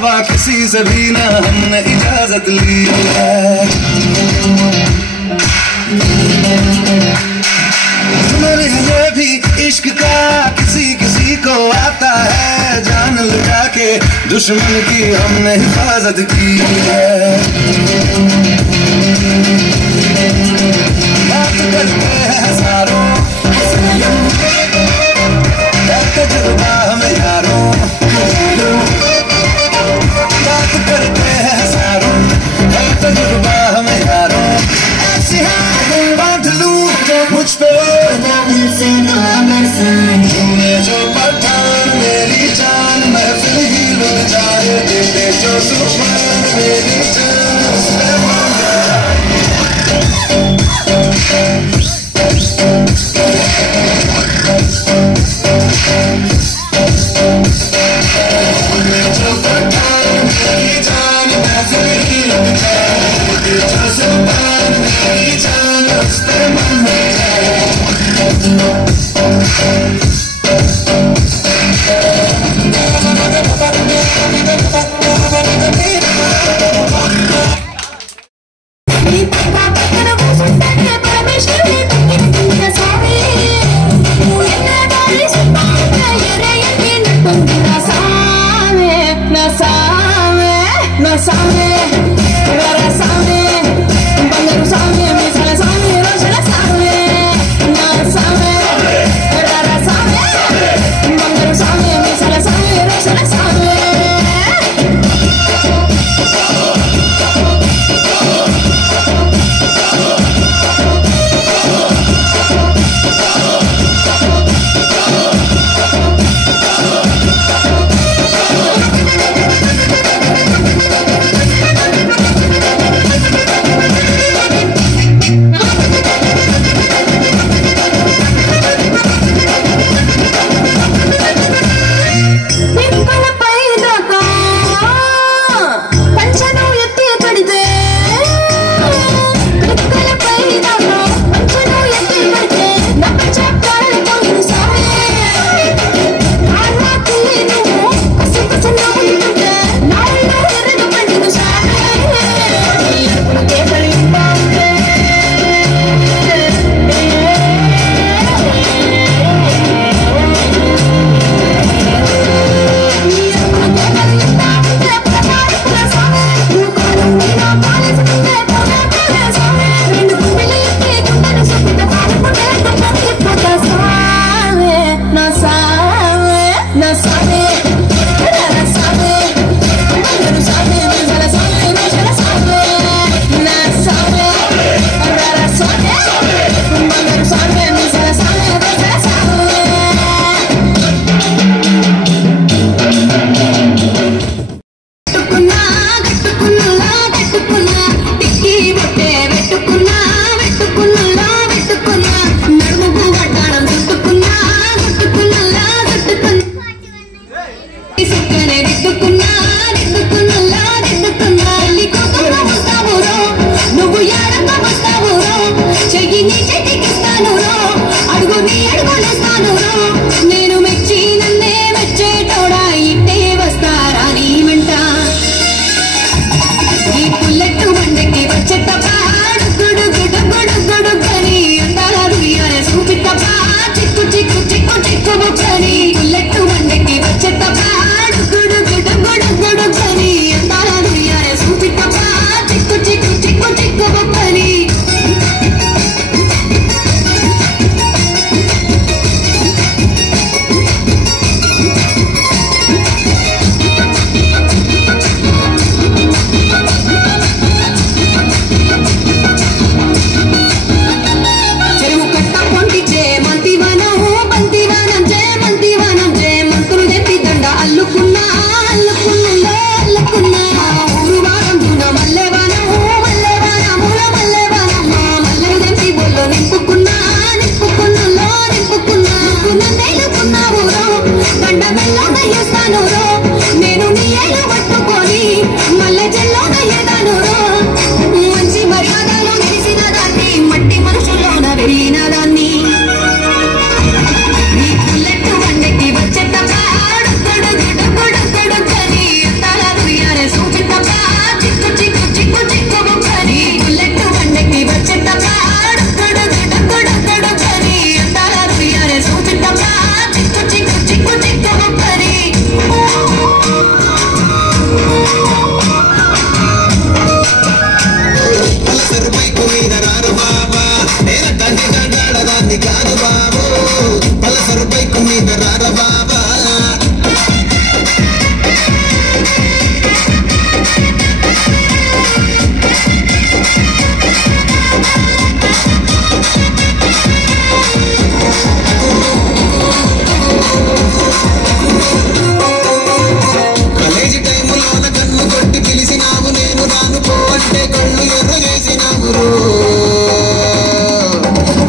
अलावा किसी से भी ना हमने इजाजत ली है। हुनर ये भी इश्क का किसी किसी को आता है, जान लगा के दुश्मन की हमने हिफाजत की है। बात करते हैं हजारों तजुर्बा हमें यारों, बात करते हैं हजारों तजुर्बा हमें यारों। ऐसी बांध लूं मुझ पे तूने जो पठान मेरी जान, महफिल ही लुट जाए दे दे जो सुभान मेरी जान उस पे मान जाए। तूने जो पठान मेरी जान, महफिल ही लुट जाए दे दे जो सुभान मेरी जान उस पे मान जाए। Ni పల్సర్ బైకు మీద రారు బాబా నేనటంటి దండాడదాన్ని కాదు బాబు పల్సర్ బైకు మీద రారు బాబా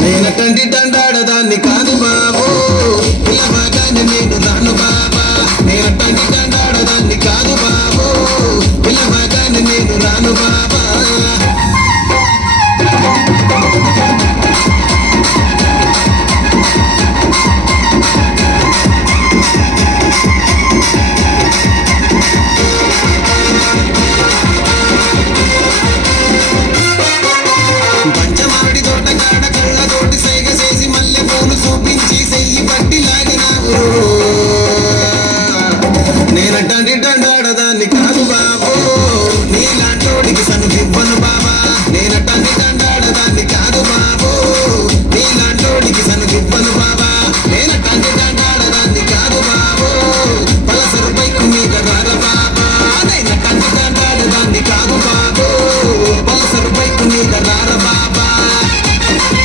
నేనటంటి దండాడదాన్ని కాదు బాబు పిల్లవాగానే నేను రాను బాబా నేనటంటి దండాడదాన్ని కాదు బాబు పిల్లవాగానే నేను రాను బాబా